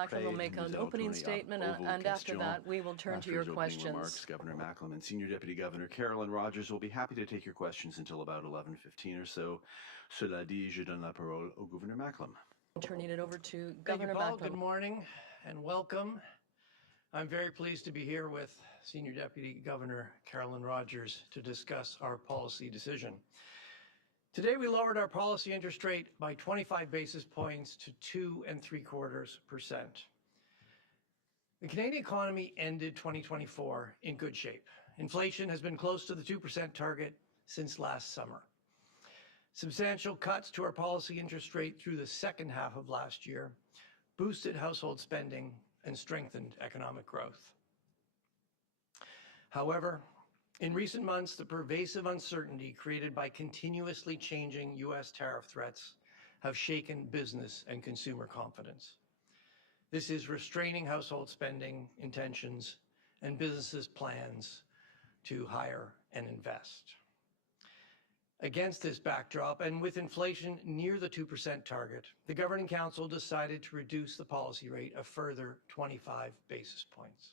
Macklem will make an opening statement, and after that, we will turn to your questions. Remarks, Governor Macklem and Senior Deputy Governor Carolyn Rogers will be happy to take your questions until about 11:15 or so. Cela dit, je donne la parole au Gouverneur Macklem. Turning it over to Governor Paul. Macklem. Good morning and welcome. I'm very pleased to be here with Senior Deputy Governor Carolyn Rogers to discuss our policy decision. Today, we lowered our policy interest rate by 25 basis points to 2.75%. The Canadian economy ended 2024 in good shape. Inflation has been close to the 2% target since last summer. Substantial cuts to our policy interest rate through the second half of last year boosted household spending and strengthened economic growth. However, in recent months, the pervasive uncertainty created by continuously changing U.S. tariff threats have shaken business and consumer confidence. This is restraining household spending intentions and businesses' plans to hire and invest. Against this backdrop, and with inflation near the 2% target, the Governing Council decided to reduce the policy rate a further 25 basis points.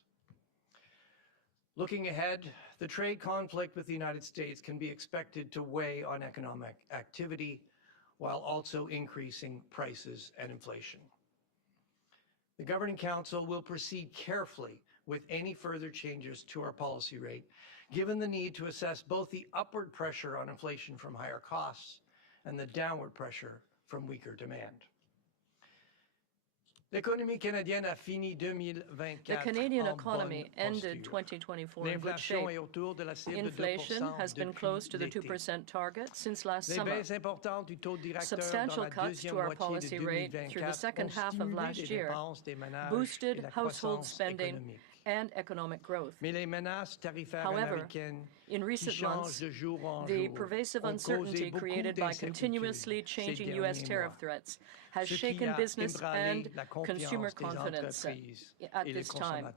Looking ahead, the trade conflict with the United States can be expected to weigh on economic activity while also increasing prices and inflation. The Governing Council will proceed carefully with any further changes to our policy rate, given the need to assess both the upward pressure on inflation from higher costs and the downward pressure from weaker demand. The Canadian economy ended 2024 in good shape. Inflation has been close to the 2% target since last summer. Substantial cuts to our policy rate through the second half of last year boosted household spending and economic growth. However, in recent months, the pervasive uncertainty created by continuously changing U.S. tariff threats has shaken business and consumer confidence at this time.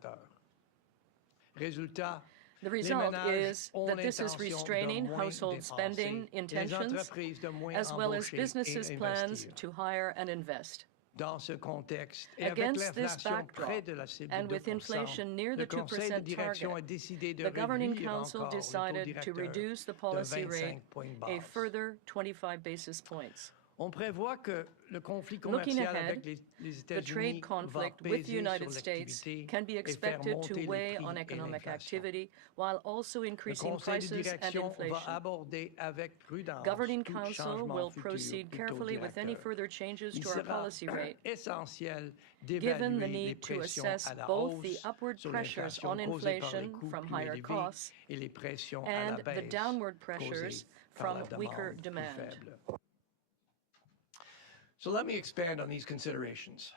The result is that this is restraining household spending intentions as well as businesses' plans to hire and invest. Against this backdrop, and with inflation near the 2% target, the Governing Council decided to reduce the policy rate a further 25 basis points. Looking ahead, the trade conflict with the United States can be expected to weigh on economic activity while also increasing prices and inflation. Governing Council will proceed carefully with any further changes to our policy rate, given the need to assess both the upward pressures on inflation from higher costs and the downward pressures from weaker demand. So let me expand on these considerations.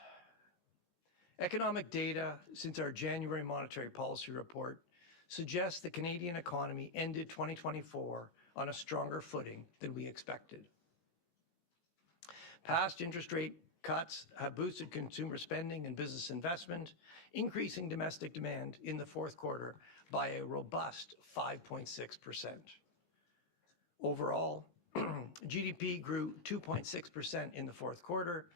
Economic data since our January monetary policy report suggests the Canadian economy ended 2024 on a stronger footing than we expected. Past interest rate cuts have boosted consumer spending and business investment, increasing domestic demand in the fourth quarter by a robust 5.6%. Overall, GDP grew 2.6% in the fourth quarter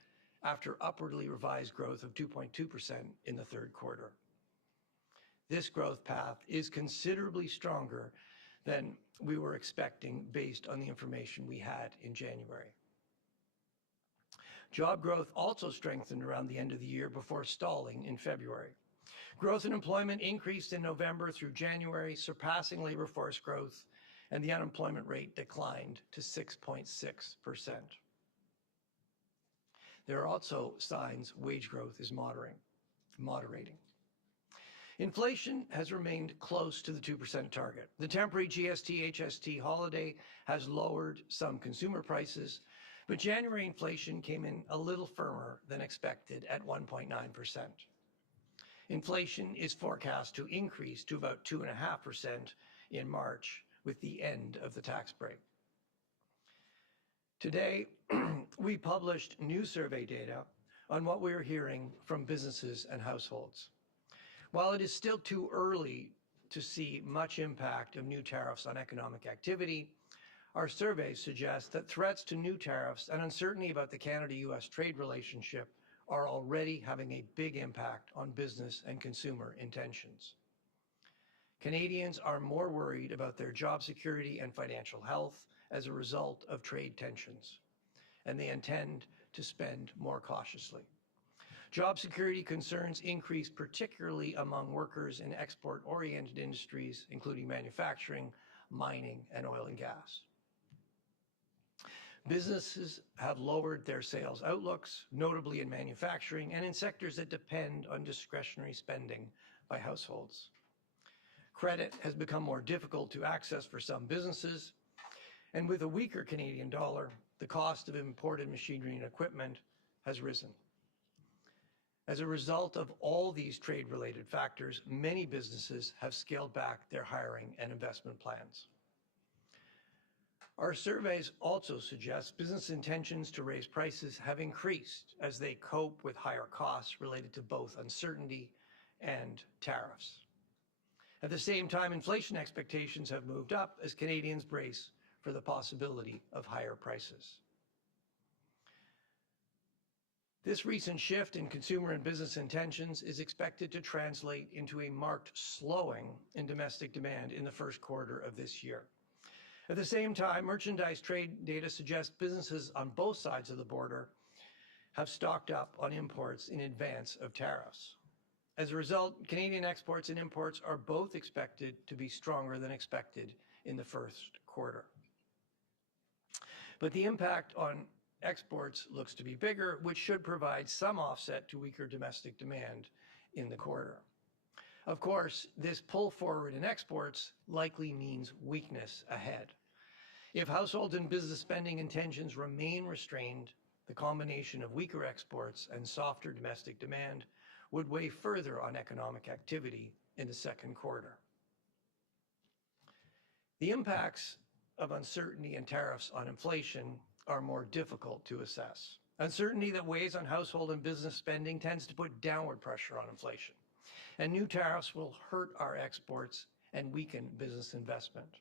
after upwardly revised growth of 2.2% in the third quarter. This growth path is considerably stronger than we were expecting based on the information we had in January. Job growth also strengthened around the end of the year before stalling in February. Growth in employment increased in November through January, surpassing labor force growth, and the unemployment rate declined to 6.6%. There are also signs wage growth is moderating. Inflation has remained close to the 2% target. The temporary GST-HST holiday has lowered some consumer prices, but January inflation came in a little firmer than expected at 1.9%. Inflation is forecast to increase to about 2.5% in March, with the end of the tax break. Today, we published new survey data on what we are hearing from businesses and households. While it is still too early to see much impact of new tariffs on economic activity, our surveys suggest that threats to new tariffs and uncertainty about the Canada-US trade relationship are already having a big impact on business and consumer intentions. Canadians are more worried about their job security and financial health as a result of trade tensions, and they intend to spend more cautiously. Job security concerns increase particularly among workers in export-oriented industries, including manufacturing, mining, and oil and gas. Businesses have lowered their sales outlooks, notably in manufacturing and in sectors that depend on discretionary spending by households. Credit has become more difficult to access for some businesses, and with a weaker Canadian dollar, the cost of imported machinery and equipment has risen. As a result of all these trade-related factors, many businesses have scaled back their hiring and investment plans. Our surveys also suggest business intentions to raise prices have increased as they cope with higher costs related to both uncertainty and tariffs. At the same time, inflation expectations have moved up as Canadians brace for the possibility of higher prices. This recent shift in consumer and business intentions is expected to translate into a marked slowing in domestic demand in the first quarter of this year. At the same time, merchandise trade data suggests businesses on both sides of the border have stocked up on imports in advance of tariffs. As a result, Canadian exports and imports are both expected to be stronger than expected in the first quarter. But the impact on exports looks to be bigger, which should provide some offset to weaker domestic demand in the quarter. Of course, this pull forward in exports likely means weakness ahead. If household and business spending intentions remain restrained, the combination of weaker exports and softer domestic demand would weigh further on economic activity in the second quarter. The impacts of uncertainty and tariffs on inflation are more difficult to assess. Uncertainty that weighs on household and business spending tends to put downward pressure on inflation, and new tariffs will hurt our exports and weaken business investment.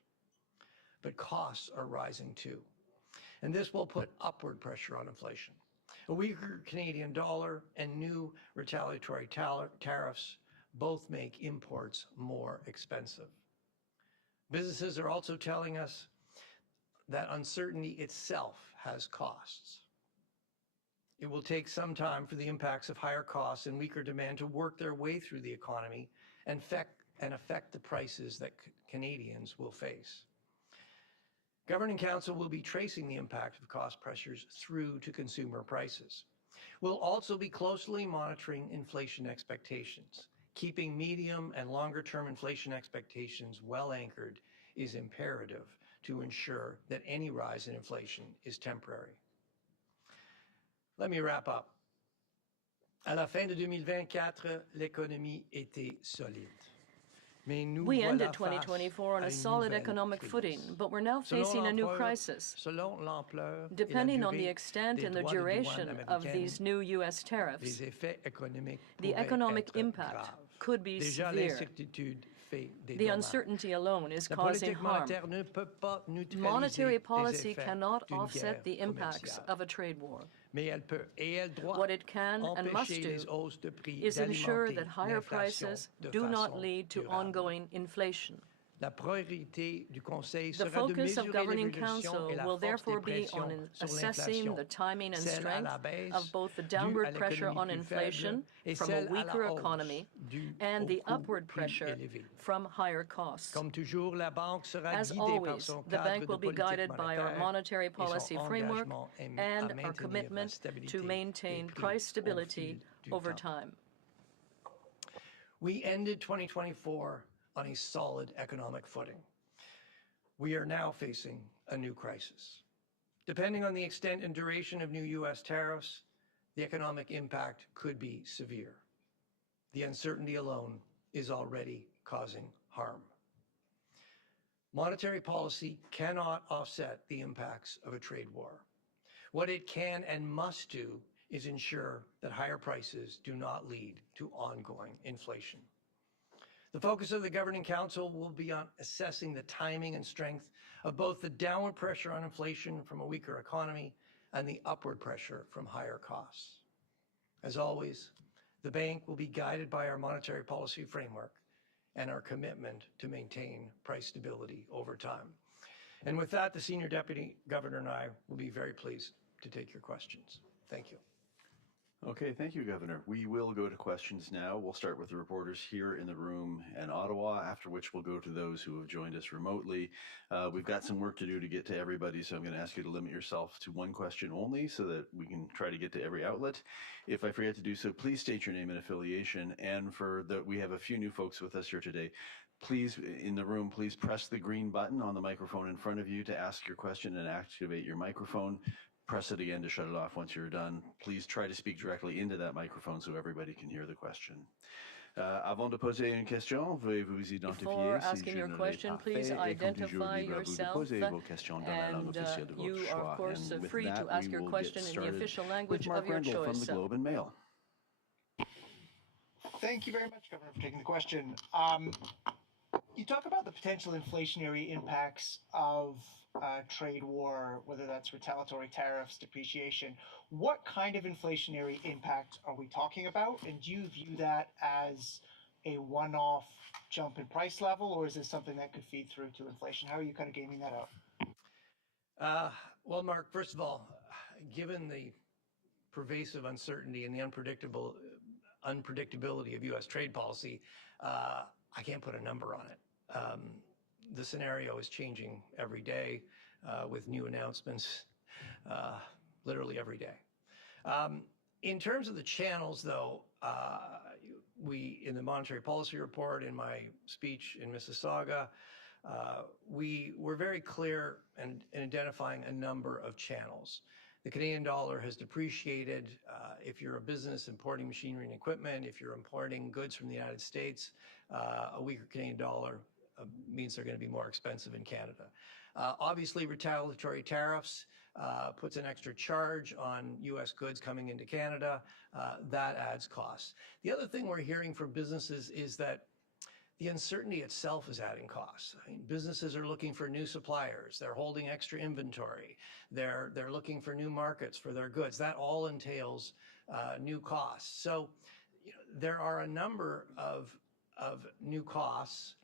But costs are rising too, and this will put upward pressure on inflation. A weaker Canadian dollar and new retaliatory tariffs both make imports more expensive. Businesses are also telling us that uncertainty itself has costs. It will take some time for the impacts of higher costs and weaker demand to work their way through the economy and affect the prices that Canadians will face. Governing Council will be tracing the impact of cost pressures through to consumer prices. We'll also be closely monitoring inflation expectations. Keeping medium and longer-term inflation expectations well anchored is imperative to ensure that any rise in inflation is temporary. Let me wrap up. À la fin de 2024, l'économie était solide. We ended 2024 on a solid economic footing, but we're now facing a new crisis. Depending on the extent and the duration of these new U.S. tariffs, the economic impact could be severe. The uncertainty alone is causing harm. Monetary policy cannot offset the impacts of a trade war. What it can and must do is ensure that higher prices do not lead to ongoing inflation. The focus of Governing Council will therefore be on assessing the timing and strength of both the downward pressure on inflation from a weaker economy and the upward pressure from higher costs. As always, the bank will be guided by our monetary policy framework and our commitment to maintain price stability over time. We ended 2024 on a solid economic footing. We are now facing a new crisis. Depending on the extent and duration of new U.S. tariffs, the economic impact could be severe. The uncertainty alone is already causing harm. Monetary policy cannot offset the impacts of a trade war. What it can and must do is ensure that higher prices do not lead to ongoing inflation. The focus of the Governing Council will be on assessing the timing and strength of both the downward pressure on inflation from a weaker economy and the upward pressure from higher costs. As always, the bank will be guided by our monetary policy framework and our commitment to maintain price stability over time. And with that, the Senior Deputy Governor and I will be very pleased to take your questions. Thank you. Okay, thank you, Governor. We will go to questions now. We'll start with the reporters here in the room in Ottawa, after which we'll go to those who have joined us remotely. We've got some work to do to get to everybody, so I'm going to ask you to limit yourself to one question only so that we can try to get to every outlet. If I forget to do so, please state your name and affiliation. And we have a few new folks with us here today. Please, in the room, please press the green button on the microphone in front of you to ask your question and activate your microphone. Press it again to shut it off once you're done. Please try to speak directly into that microphone so everybody can hear the question. Avant de poser une question, veuillez vous identifier. Before asking your question, please identify yourself, and you are, of course, free to ask your question in the official language of your choice. From the Globe and Mail. Thank you very much, Governor, for taking the question. You talk about the potential inflationary impacts of trade war, whether that's retaliatory tariffs, depreciation. What kind of inflationary impact are we talking about? And do you view that as a one-off jump in price level, or is this something that could feed through to inflation? How are you kind of gaming that out? Well, Mark, first of all, given the pervasive uncertainty and the unpredictability of U.S. trade policy, I can't put a number on it. The scenario is changing every day with new announcements, literally every day. In terms of the channels, though, we, in the monetary policy report, in my speech in Mississauga, we were very clear in identifying a number of channels. The Canadian dollar has depreciated. If you're a business importing machinery and equipment, if you're importing goods from the United States, a weaker Canadian dollar means they're going to be more expensive in Canada. Obviously, retaliatory tariffs puts an extra charge on U.S. goods coming into Canada. That adds costs. The other thing we're hearing from businesses is that the uncertainty itself is adding costs. I mean, businesses are looking for new suppliers. They're holding extra inventory. They're looking for new markets for their goods. That all entails new costs. So there are a number of new costs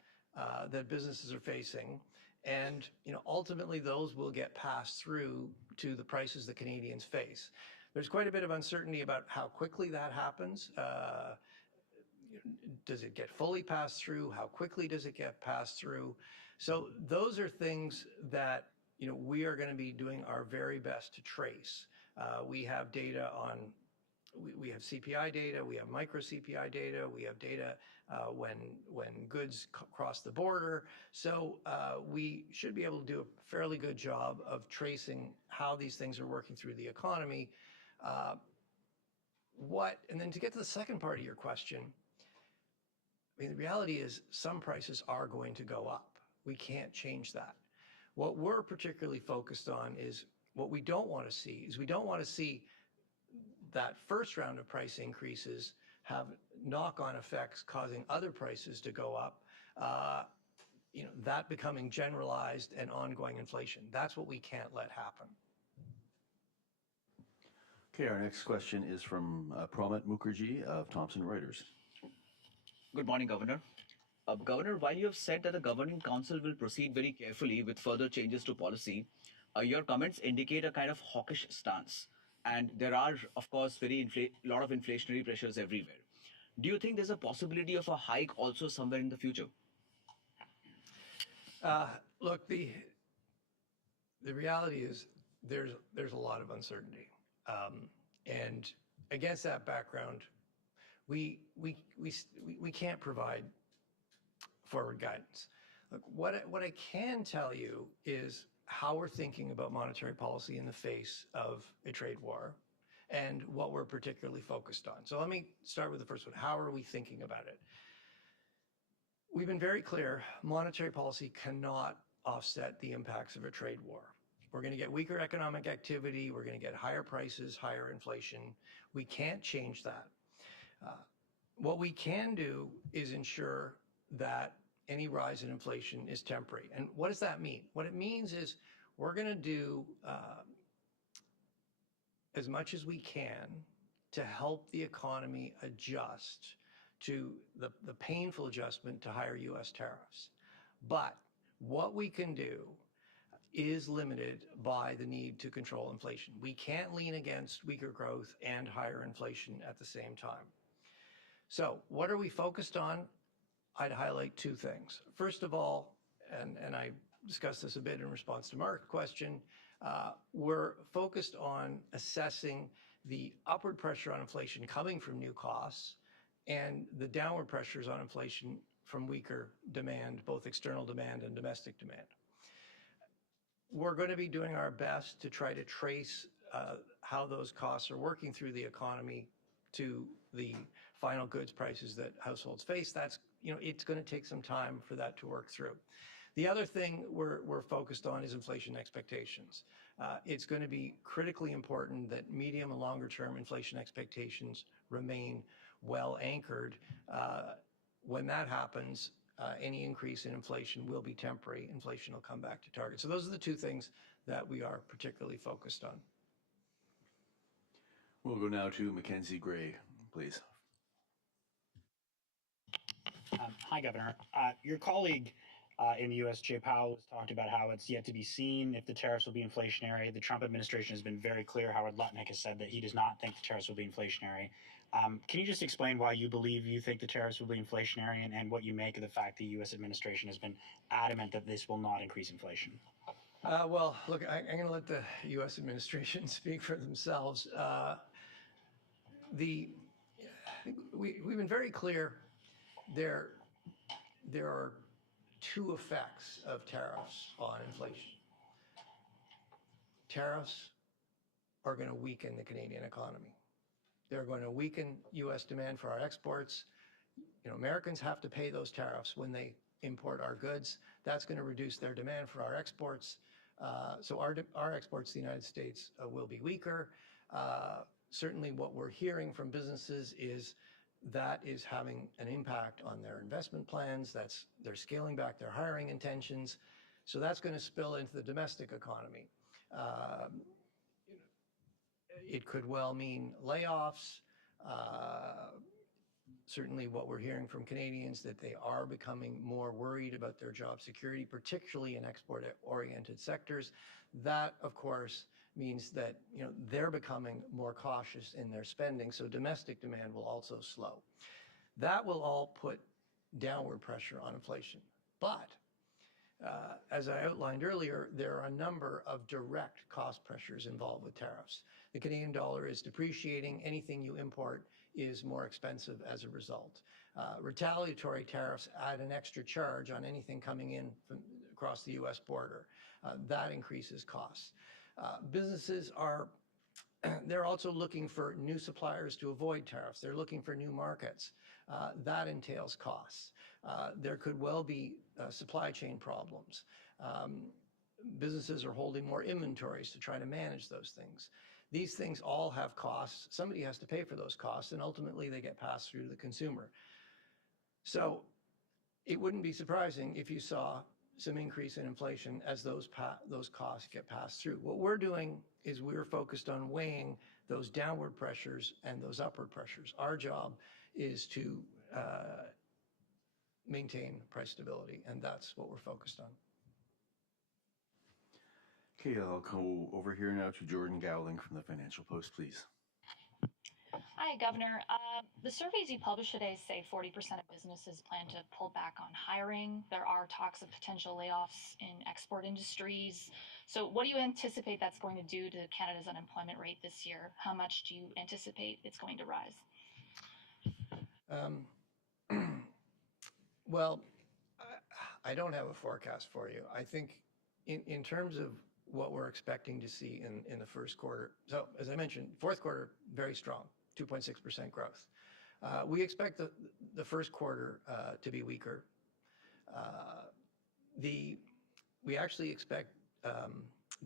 that businesses are facing, and ultimately those will get passed through to the prices that Canadians face. There's quite a bit of uncertainty about how quickly that happens. Does it get fully passed through? How quickly does it get passed through? So those are things that we are going to be doing our very best to trace. We have data on. We have CPI data, we have micro CPI data, we have data when goods cross the border. So we should be able to do a fairly good job of tracing how these things are working through the economy. And then to get to the second part of your question, I mean, the reality is some prices are going to go up. We can't change that. What we're particularly focused on is what we don't want to see is we don't want to see that first round of price increases have knock-on effects causing other prices to go up, that becoming generalized and ongoing inflation. That's what we can't let happen. Okay, our next question is from Pramit Mukherjee of Thomson Reuters. Good morning, Governor. Governor, while you have said that the Governing Council will proceed very carefully with further changes to policy, your comments indicate a kind of hawkish stance. And there are, of course, lot of inflationary pressures everywhere. Do you think there's a possibility of a hike also somewhere in the future? Look, the reality is there's a lot of uncertainty, and against that background, we can't provide forward guidance. Look, what I can tell you is how we're thinking about monetary policy in the face of a trade war and what we're particularly focused on. So let me start with the first one. How are we thinking about it? We've been very clear, monetary policy cannot offset the impacts of a trade war. We're going to get weaker economic activity. We're going to get higher prices, higher inflation. We can't change that. What we can do is ensure that any rise in inflation is temporary. And what does that mean? What it means is we're going to do as much as we can to help the economy adjust to the painful adjustment to higher U.S. tariffs. But what we can do is limited by the need to control inflation. We can't lean against weaker growth and higher inflation at the same time. So what are we focused on? I'd highlight two things. First of all, and I discussed this a bit in response to Mark's question, we're focused on assessing the upward pressure on inflation coming from new costs and the downward pressures on inflation from weaker demand, both external demand and domestic demand. We're going to be doing our best to try to trace how those costs are working through the economy to the final goods prices that households face. That's, it's going to take some time for that to work through. The other thing we're focused on is inflation expectations. It's going to be critically important that medium and longer term inflation expectations remain well anchored. When that happens, any increase in inflation will be temporary. Inflation will come back to target. So those are the two things that we are particularly focused on. We'll go now to Mackenzie Gray, please. Hi, Governor. Your colleague in the U.S., Jay Powell, has talked about how it's yet to be seen if the tariffs will be inflationary. The Trump administration has been very clear. Howard Lutnick has said that he does not think the tariffs will be inflationary. Can you just explain why you believe you think the tariffs will be inflationary and what you make of the fact the U.S. administration has been adamant that this will not increase inflation? Well, look, I'm going to let the U.S. administration speak for themselves. We've been very clear. There are two effects of tariffs on inflation. Tariffs are going to weaken the Canadian economy. They're going to weaken U.S. demand for our exports. Americans have to pay those tariffs when they import our goods. That's going to reduce their demand for our exports. So our exports to the United States will be weaker. Certainly what we're hearing from businesses is that is having an impact on their investment plans. They're scaling back their hiring intentions. So that's going to spill into the domestic economy. It could well mean layoffs. Certainly what we're hearing from Canadians that they are becoming more worried about their job security, particularly in export-oriented sectors. That, of course, means that they're becoming more cautious in their spending, so domestic demand will also slow. That will all put downward pressure on inflation. But as I outlined earlier, there are a number of direct cost pressures involved with tariffs. The Canadian dollar is depreciating. Anything you import is more expensive as a result. Retaliatory tariffs add an extra charge on anything coming in from across the U.S. border. That increases costs. Businesses they're also looking for new suppliers to avoid tariffs. They're looking for new markets. That entails costs. There could well be supply chain problems. Businesses are holding more inventories to try to manage those things. These things all have costs. Somebody has to pay for those costs, and ultimately they get passed through to the consumer. So it wouldn't be surprising if you saw some increase in inflation as those costs get passed through. What we're doing is we're focused on weighing those downward pressures and those upward pressures. Our job is to maintain price stability, and that's what we're focused on. Okay, I'll go over here now to Jordan Gowling from the Financial Post, please. Hi, Governor. The surveys you published today say 40% of businesses plan to pull back on hiring. There are talks of potential layoffs in export industries. So what do you anticipate that's going to do to Canada's unemployment rate this year? How much do you anticipate it's going to rise? Well, I don't have a forecast for you. I think in terms of what we're expecting to see in the first quarter. So as I mentioned, fourth quarter, very strong, 2.6% growth. We expect the first quarter to be weaker. We actually expect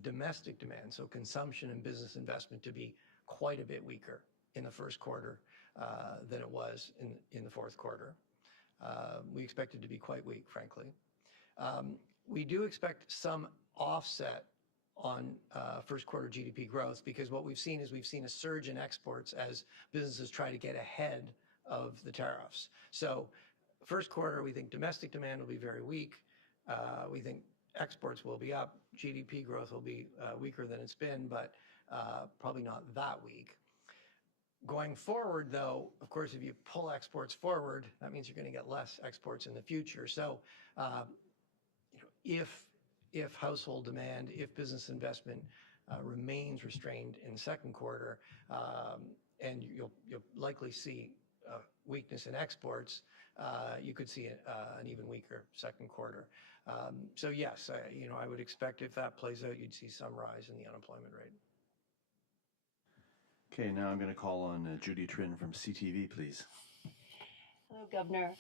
domestic demand, so consumption and business investment, to be quite a bit weaker in the first quarter than it was in the fourth quarter. We expect it to be quite weak, frankly. We do expect some offset on first quarter GDP growth, because what we've seen is we've seen a surge in exports as businesses try to get ahead of the tariffs. So first quarter, we think domestic demand will be very weak. We think exports will be up. GDP growth will be weaker than it's been, but probably not that weak. Going forward, though, of course, if you pull exports forward, that means you're going to get less exports in the future. So if household demand, if business investment remains restrained in the second quarter, and you'll likely see weakness in exports, you could see an even weaker second quarter. So yes, I would expect if that plays out, you'd see some rise in the unemployment rate. Okay, now I'm going to call on Judy Trin from CTV, please. Hello, Governor.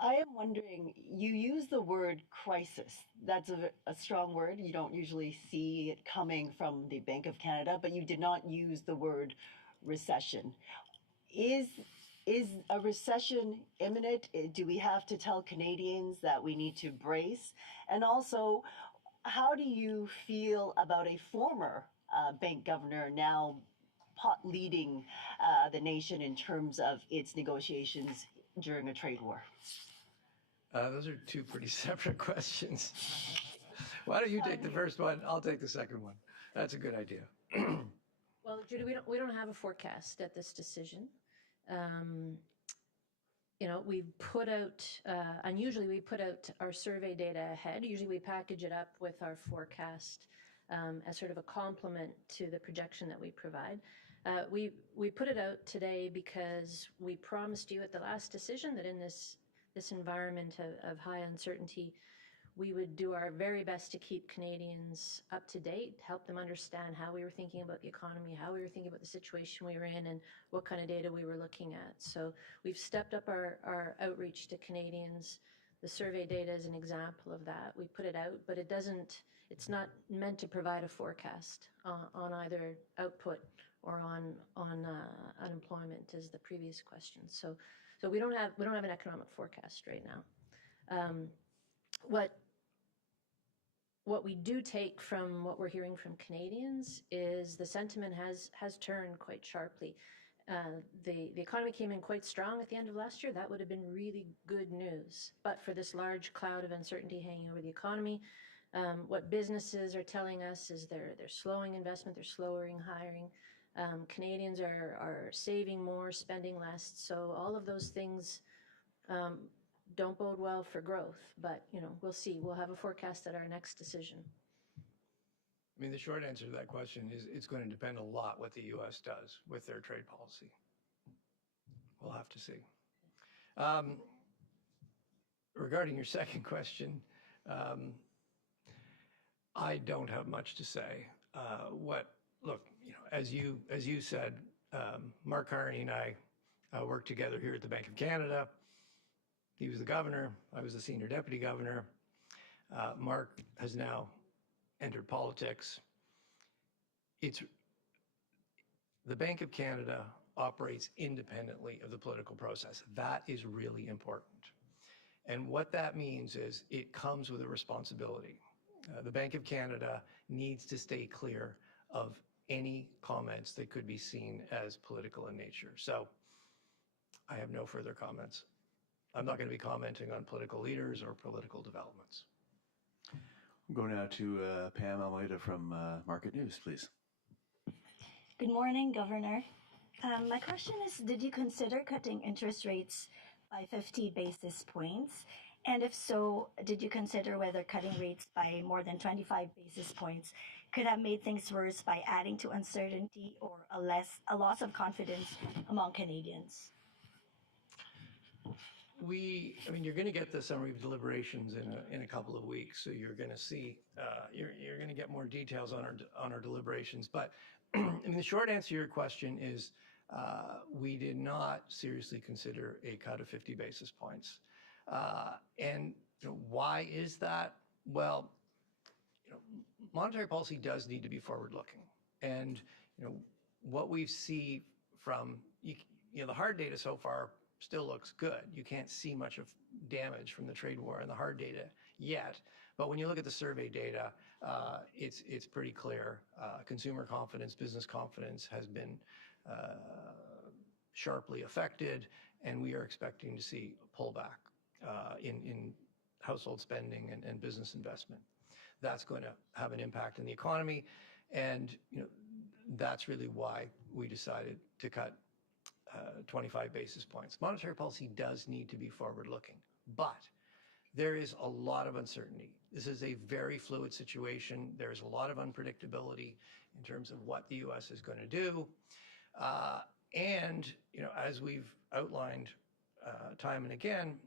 I am wondering, you use the word crisis. That's a strong word. You don't usually see it coming from the Bank of Canada, but you did not use the word recession. Is a recession imminent? Do we have to tell Canadians that we need to brace? And also, how do you feel about a former bank governor now leading the nation in terms of its negotiations during a trade war? Those are two pretty separate questions. Why don't you take the first one? I'll take the second one. That's a good idea. Well, Judy, we don't have a forecast at this decision. We put out, unusually we put out our survey data ahead. Usually we package it up with our forecast as sort of a complement to the projection that we provide. We put it out today because we promised you at the last decision that in this environment of high uncertainty, we would do our very best to keep Canadians up to date, help them understand how we were thinking about the economy, how we were thinking about the situation we were in, and what kind of data we were looking at. So we've stepped up our outreach to Canadians. The survey data is an example of that. We put it out, but it's not meant to provide a forecast on either output or on unemployment, as the previous question. So we don't have an economic forecast right now. What we do take from what we're hearing from Canadians is the sentiment has turned quite sharply. The economy came in quite strong at the end of last year. That would have been really good news. But for this large cloud of uncertainty hanging over the economy, what businesses are telling us is they're slowing investment, they're slowing hiring. Canadians are saving more, spending less. So all of those things don't bode well for growth. But, we'll see. We'll have a forecast at our next decision. I mean, the short answer to that question is it's going to depend a lot what the U.S. does with their trade policy. We'll have to see. Regarding your second question, I don't have much to say. As you said, Mark Carney and I worked together here at the Bank of Canada. He was the governor. I was the senior deputy governor. Mark has now entered politics. The Bank of Canada operates independently of the political process. That is really important. And what that means is it comes with a responsibility. The Bank of Canada needs to stay clear of any comments that could be seen as political in nature. So I have no further comments. I'm not going to be commenting on political leaders or political developments. We'll go now to Pam Almeida from Market News, please. Good morning, Governor. My question is, did you consider cutting interest rates by 50 basis points? And if so, did you consider whether cutting rates by more than 25 basis points could have made things worse by adding to uncertainty or a loss of confidence among Canadians? You're going to get the summary of deliberations in a couple of weeks, so you're going to see, you're going to get more details on our deliberations. But the short answer to your question is we did not seriously consider a cut of 50 basis points. And why is that? Well, monetary policy does need to be forward-looking, and what we see from the hard data so far still looks good. You can't see much of damage from the trade war in the hard data yet, But when you look at the survey data, it's pretty clear. Consumer confidence, business confidence has been sharply affected, and we are expecting to see a pullback in household spending and business investment. That's going to have an impact in the economy, and that's really why we decided to cut 25 basis points. Monetary policy does need to be forward-looking, but there is a lot of uncertainty. This is a very fluid situation. There's a lot of unpredictability in terms of what the U.S. is going to do. And as we've outlined time and again,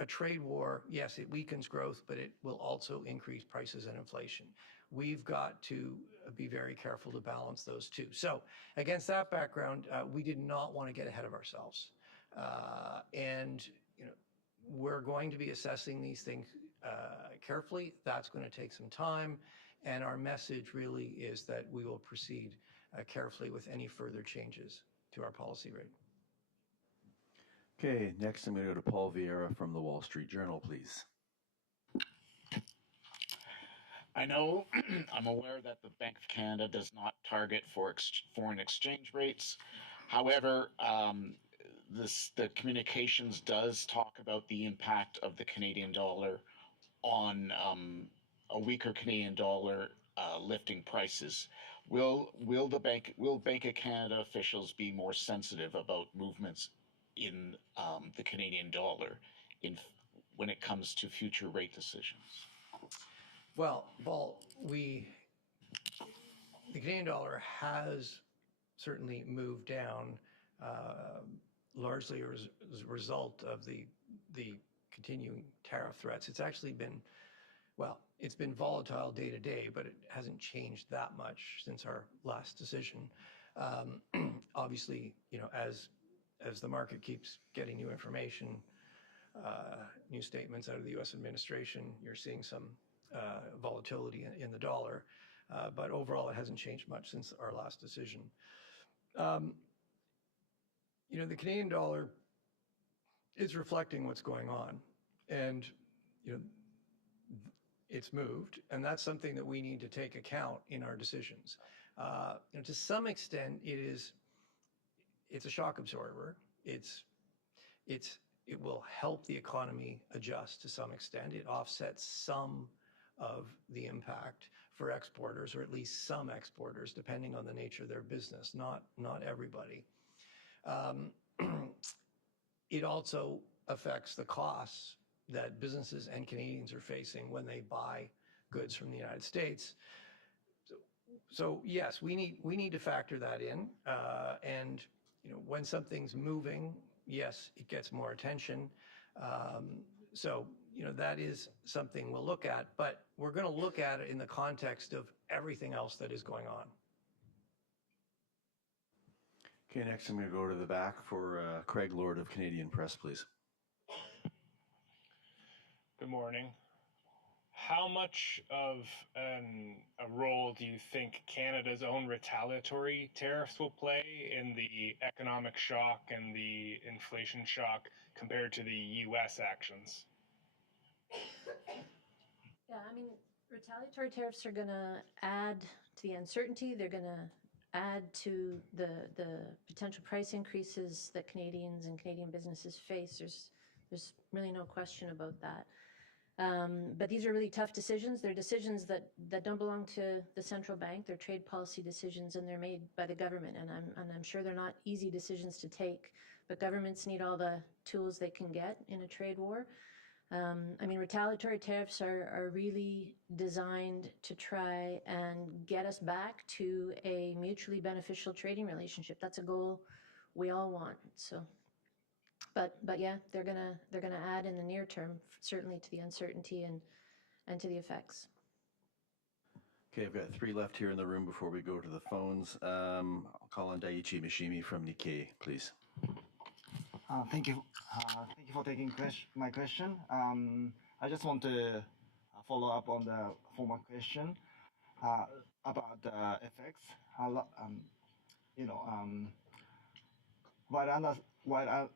a trade war, yes, it weakens growth, but it will also increase prices and inflation. We've got to be very careful to balance those two. So against that background, we did not want to get ahead of ourselves. And we're going to be assessing these things carefully. That's going to take some time. And our message really is that we will proceed carefully with any further changes to our policy rate. Okay, next I'm going to go to Paul Vieira from the Wall Street Journal, please. I know, I'm aware that the Bank of Canada does not target foreign exchange rates. However, the communications does talk about the impact of the Canadian dollar on a weaker Canadian dollar lifting prices. Will Bank of Canada officials be more sensitive about movements in the Canadian dollar when it comes to future rate decisions? Well, Paul, the Canadian dollar has certainly moved down, largely as a result of the continuing tariff threats. It's actually been, well, it's been volatile day to day, but it hasn't changed that much since our last decision. Obviously, as the market keeps getting new information, new statements out of the U.S. administration, you're seeing some volatility in the dollar, but overall it hasn't changed much since our last decision. The Canadian dollar is reflecting what's going on, and it's moved, and that's something that we need to take account in our decisions. To some extent, it's a shock absorber. It will help the economy adjust to some extent. It offsets some of the impact for exporters, or at least some exporters, depending on the nature of their business, not everybody. It also affects the costs that businesses and Canadians are facing when they buy goods from the United States. So yes, we need to factor that in. And when something's moving, yes, it gets more attention. So that is something we'll look at, but we're going to look at it in the context of everything else that is going on. Okay, next I'm going to go to the back for Craig Lord of Canadian Press, please. Good morning. How much of a role do you think Canada's own retaliatory tariffs will play in the economic shock and the inflation shock compared to the U.S. actions? Yeah, I mean, retaliatory tariffs are going to add to the uncertainty. They're going to add to the potential price increases that Canadians and Canadian businesses face. There's really no question about that. But these are really tough decisions. They're decisions that don't belong to the central bank. They're trade policy decisions, and they're made by the government. And I'm sure they're not easy decisions to take. But governments need all the tools they can get in a trade war. I mean, retaliatory tariffs are really designed to try and get us back to a mutually beneficial trading relationship. That's a goal we all want. So. But yeah, they're gonna add in the near term, certainly to the uncertainty and to the effects. Okay, I've got 3 left here in the room before we go to the phones. I'll call on Daiichi Mishimi from Nikkei, please. Thank you. Thank you for taking my question. I just want to follow up on the former question about the effects. While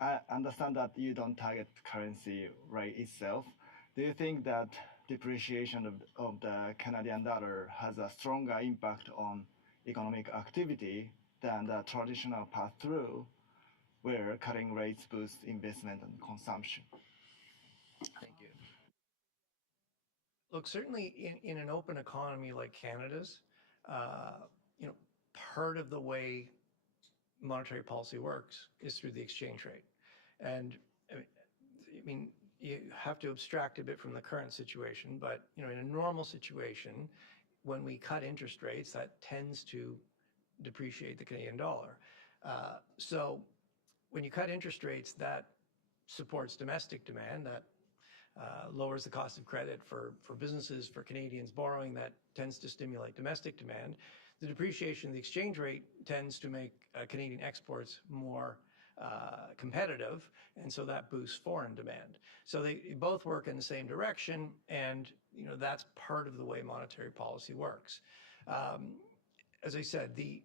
I understand that you don't target currency rate itself, do you think that depreciation of the Canadian dollar has a stronger impact on economic activity than the traditional pass-through, where cutting rates boost investment and consumption? Thank you. Look, certainly in an open economy like Canada's, part of the way monetary policy works is through the exchange rate. And I mean, you have to abstract a bit from the current situation, but in a normal situation, when we cut interest rates, that tends to depreciate the Canadian dollar. So when you cut interest rates, that supports domestic demand, that lowers the cost of credit for businesses, for Canadians borrowing, that tends to stimulate domestic demand. The depreciation of the exchange rate tends to make Canadian exports more competitive, and so that boosts foreign demand. So they both work in the same direction, and that's part of the way monetary policy works. As I said, the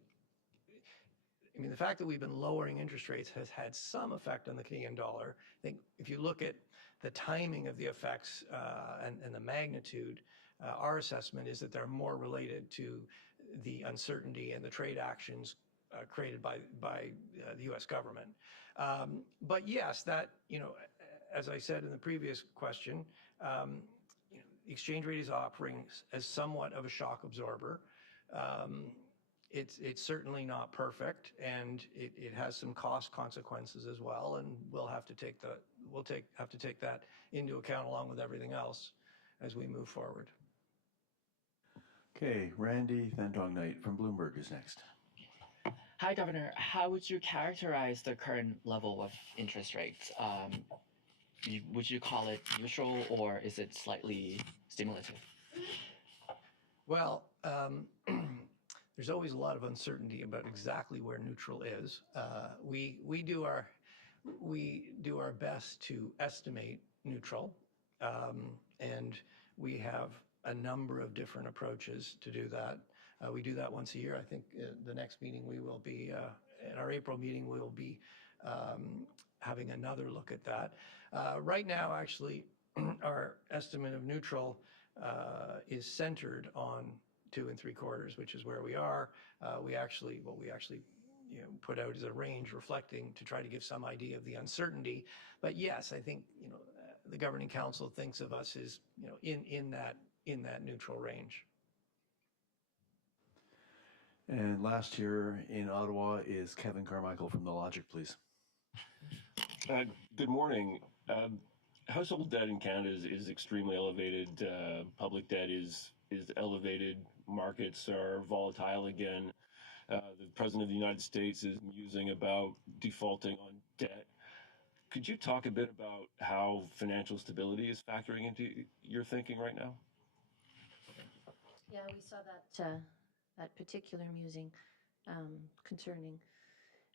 fact that we've been lowering interest rates has had some effect on the Canadian dollar. I think if you look at the timing of the effects and the magnitude, our assessment is that they're more related to the uncertainty and the trade actions created by the U.S. government. But yes, that, as I said in the previous question, the exchange rate is operating as somewhat of a shock absorber. It's certainly not perfect, and it has some cost consequences as well, and we'll have to take that into account along with everything else as we move forward. Okay, Randy Van Dong Knight from Bloomberg is next. Hi, Governor. How would you characterize the current level of interest rates? Would you call it neutral, or is it slightly stimulative? Well, there's always a lot of uncertainty about exactly where neutral is. We do our best to estimate neutral, and we have a number of different approaches to do that. We do that once a year. I think the next meeting we will be, in our April meeting, we will be having another look at that. Right now, actually, our estimate of neutral is centered on 2 3/4, which is where we are. What we actually put out is a range reflecting to try to give some idea of the uncertainty. But yes, I think the Governing Council thinks of us as in that neutral range. And last here in Ottawa is Kevin Carmichael from The Logic, please. Good morning. Household debt in Canada is extremely elevated. Public debt is elevated. Markets are volatile again. The President of the United States is musing about defaulting on debt. Could you talk a bit about how financial stability is factoring into your thinking right now? Yeah, we saw that particular musing concerning.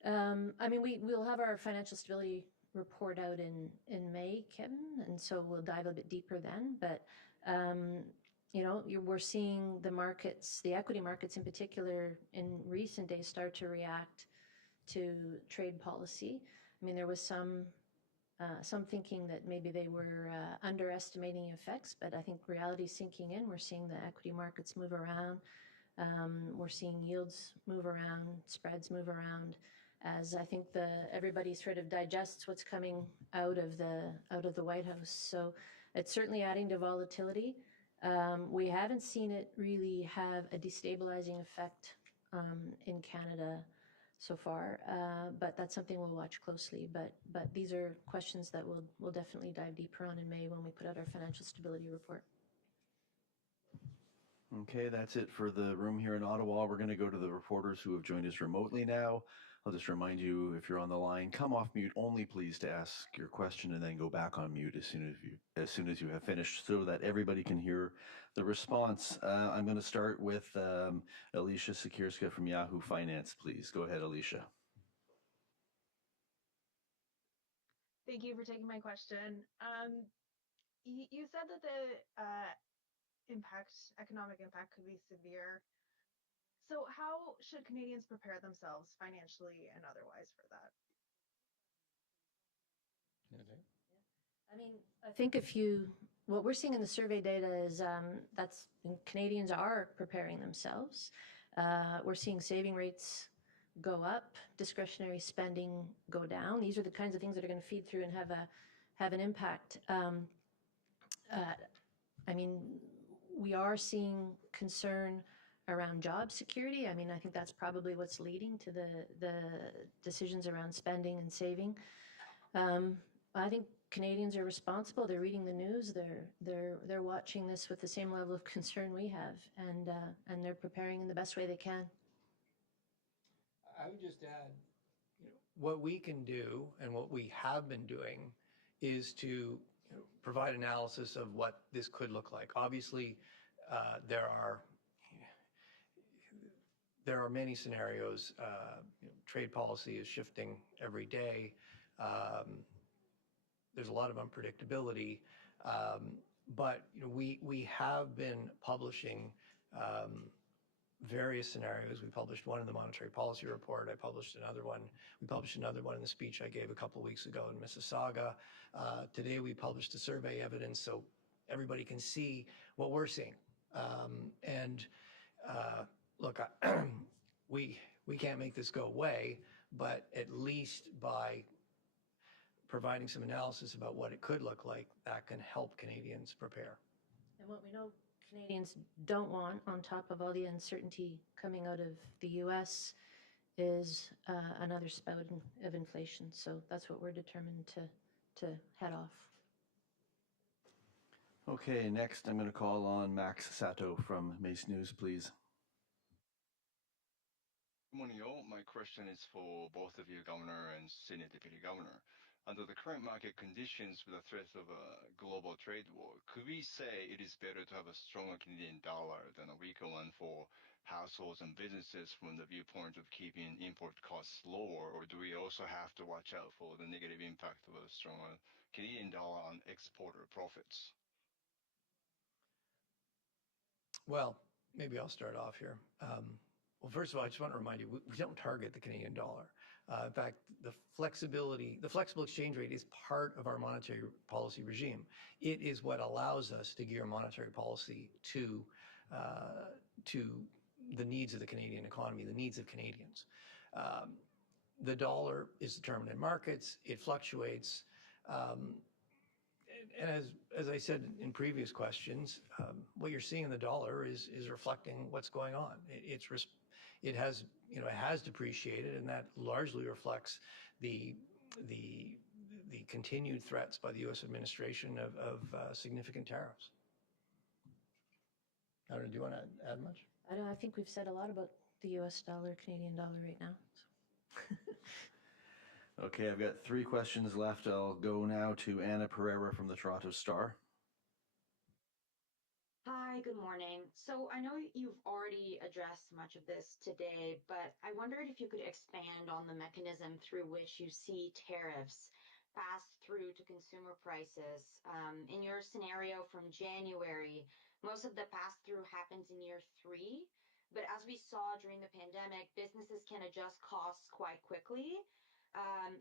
We'll have our financial stability report out in May, Kevin, and so we'll dive a bit deeper then. But we're seeing the markets, the equity markets in particular, in recent days start to react to trade policy. There was some thinking that maybe they were underestimating effects, but I think reality is sinking in. We're seeing the equity markets move around. We're seeing yields move around, spreads move around, as I think everybody sort of digests what's coming out of the White House. So it's certainly adding to volatility. We haven't seen it really have a destabilizing effect in Canada so far, but that's something we'll watch closely. But these are questions that we'll definitely dive deeper on in May when we put out our financial stability report. Okay, that's it for the room here in Ottawa. We're going to go to the reporters who have joined us remotely now. I'll just remind you, if you're on the line, come off mute only, please, to ask your question, and then go back on mute as soon as you have finished, so that everybody can hear the response. I'm going to start with Alicia Sikirska from Yahoo Finance, please. Go ahead, Alicia. Thank you for taking my question. You said that the economic impact could be severe. So how should Canadians prepare themselves financially and otherwise for that? I think if you what we're seeing in the survey data is Canadians are preparing themselves. We're seeing saving rates go up, discretionary spending go down. These are the kinds of things that are going to feed through and have an impact. I mean, we are seeing concern around job security. I mean, I think that's probably what's leading to the decisions around spending and saving. I think Canadians are responsible. They're reading the news. They're watching this with the same level of concern we have, and they're preparing in the best way they can. I would just add, what we can do and what we have been doing is to provide analysis of what this could look like. Obviously, there are many scenarios. Trade policy is shifting every day. There's a lot of unpredictability, but we have been publishing various scenarios. We published one in the Monetary Policy Report. We published another one in the speech I gave a couple of weeks ago in Mississauga. Today we published the survey evidence so everybody can see what we're seeing. Look, we can't make this go away, but at least by providing some analysis about what it could look like, that can help Canadians prepare. And what we know Canadians don't want, on top of all the uncertainty coming out of the U.S., is another spout of inflation. So that's what we're determined to head off. Okay, next I'm going to call on Max Sato from Mace News, please. Good morning, all. My question is for both of you, Governor and Senior Deputy Governor. Under the current market conditions with the threat of a global trade war, could we say it is better to have a stronger Canadian dollar than a weaker one for households and businesses from the viewpoint of keeping import costs lower, or do we also have to watch out for the negative impact of a stronger Canadian dollar on exporter profits? Well, maybe I'll start off here. Well, first of all, I just want to remind you, we don't target the Canadian dollar. In fact, the flexible exchange rate is part of our monetary policy regime. It is what allows us to gear monetary policy to the needs of the Canadian economy, the needs of Canadians. The dollar is determined in markets. It fluctuates. And as I said in previous questions, what you're seeing in the dollar is reflecting what's going on. It has depreciated, and that largely reflects the continued threats by the U.S. administration of significant tariffs. I don't know, do you want to add much? I think we've said a lot about the U.S. dollar, Canadian dollar right now. Okay, I've got 3 questions left. I'll go now to Anna Pereira from the Toronto Star. Hi, good morning. So I know you've already addressed much of this today, but I wondered if you could expand on the mechanism through which you see tariffs pass through to consumer prices. In your scenario from January, most of the pass-through happens in year 3, but as we saw during the pandemic, businesses can adjust costs quite quickly,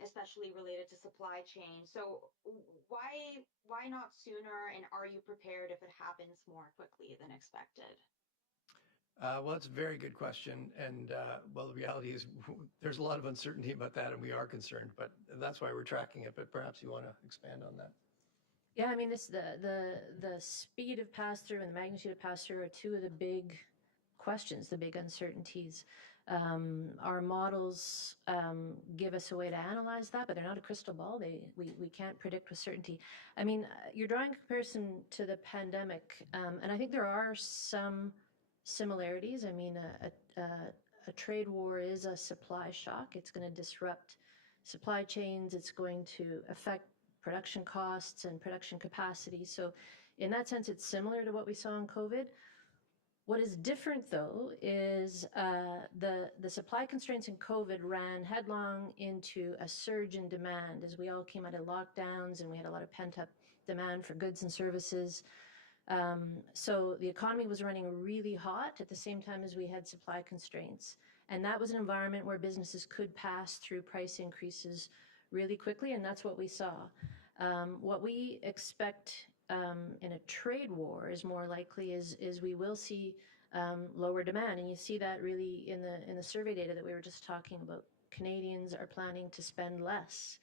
especially related to supply chain. So why not sooner, and are you prepared if it happens more quickly than expected? Well, it's a very good question. And well, the reality is there's a lot of uncertainty about that, and we are concerned, but that's why we're tracking it. But perhaps you want to expand on that. Yeah, I mean, the speed of pass-through and the magnitude of pass-through are 2 of the big questions, the big uncertainties. Our models give us a way to analyze that, but they're not a crystal ball. We can't predict with certainty. I mean, you're drawing a comparison to the pandemic, and I think there are some similarities. I mean, a trade war is a supply shock. It's going to disrupt supply chains. It's going to affect production costs and production capacity. So in that sense, it's similar to what we saw in COVID. What is different, though, is the supply constraints in COVID ran headlong into a surge in demand as we all came out of lockdowns and we had a lot of pent-up demand for goods and services. So the economy was running really hot at the same time as we had supply constraints. And that was an environment where businesses could pass through price increases really quickly, and that's what we saw. What we expect in a trade war is more likely is we will see lower demand, and you see that really in the survey data that we were just talking about. Canadians are planning to spend less.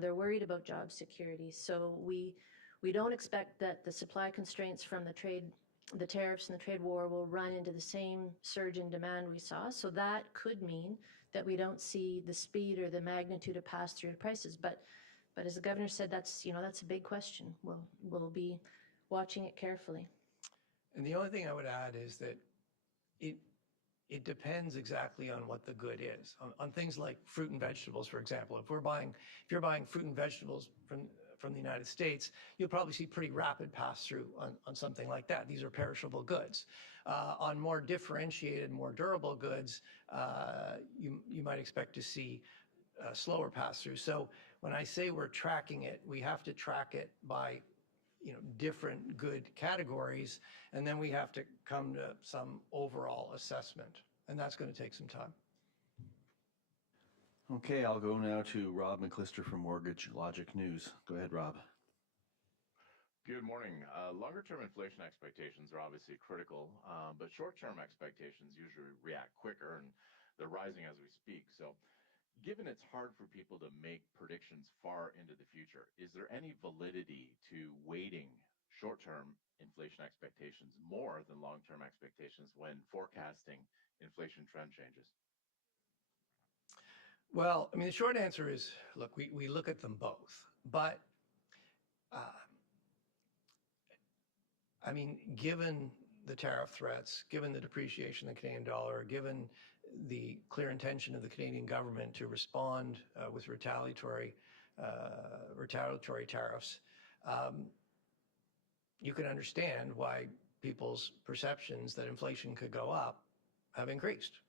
They're worried about job security, so we don't expect that the supply constraints from the tariffs and the trade war will run into the same surge in demand we saw. So that could mean that we don't see the speed or the magnitude of pass-through prices. But as the governor said, that's a big question. We'll be watching it carefully. And the only thing I would add is that it depends exactly on what the good is. On things like fruit and vegetables, for example, if you're buying fruit and vegetables from the United States, you'll probably see pretty rapid pass-through on something like that. These are perishable goods. On more differentiated, more durable goods, you might expect to see slower pass-through. So when I say we're tracking it, we have to track it by different good categories, and then we have to come to some overall assessment, and that's going to take some time. Okay, I'll go now to Rob McClister from Mortgage Logic News. Go ahead, Rob. Good morning. Longer-term inflation expectations are obviously critical, but short-term expectations usually react quicker, and they're rising as we speak. So given it's hard for people to make predictions far into the future, is there any validity to weighting short-term inflation expectations more than long-term expectations when forecasting inflation trend changes? Well, I mean, the short answer is, look, we look at them both. But, I mean, given the tariff threats, given the depreciation of the Canadian dollar, given the clear intention of the Canadian government to respond with retaliatory tariffs, you can understand why people's perceptions that inflation could go up have increased.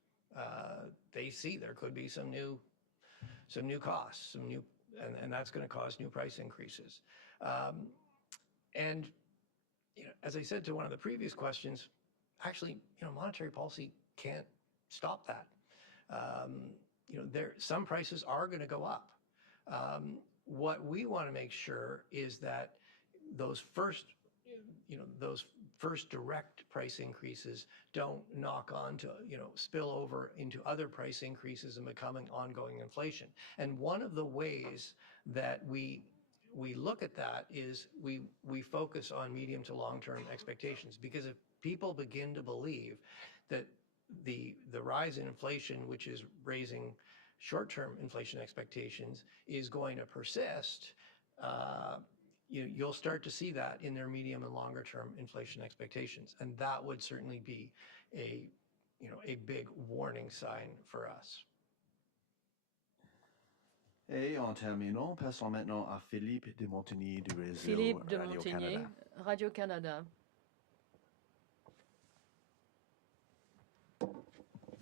They see there could be some new costs, and that's going to cause new price increases. And as I said to one of the previous questions, actually, monetary policy can't stop that. Some prices are going to go up. What we want to make sure is that those first direct price increases don't knock on to, spill over into other price increases and becoming ongoing inflation. And one of the ways that we look at that is we focus on medium to long-term expectations, because if people begin to believe that the rise in inflation, which is raising short-term inflation expectations, is going to persist, you'll start to see that in their medium and longer-term inflation expectations, and that would certainly be a big warning sign for us. Et en terminant, passons maintenant à Philippe de Montigny du réseau Radio-Canada. Radio-Canada.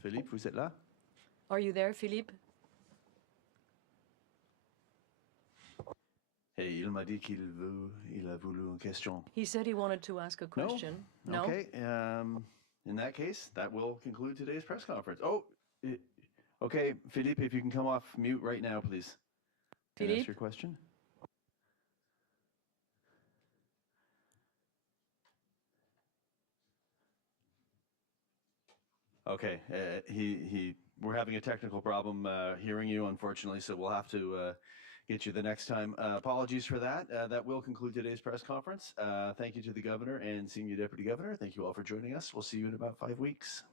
Philippe, vous êtes là? Are you there, Philippe? Et il m'a dit qu'il a voulu une question. He said he wanted to ask a question. No? Okay. In that case, that will conclude today's press conference. Okay, Philippe, if you can come off mute right now, please. Can I ask your question? Okay, we're having a technical problem hearing you, unfortunately, so we'll have to get you the next time. Apologies for that. That will conclude today's press conference. Thank you to the Governor and Senior Deputy Governor. Thank you all for joining us. We'll see you in about 5 weeks.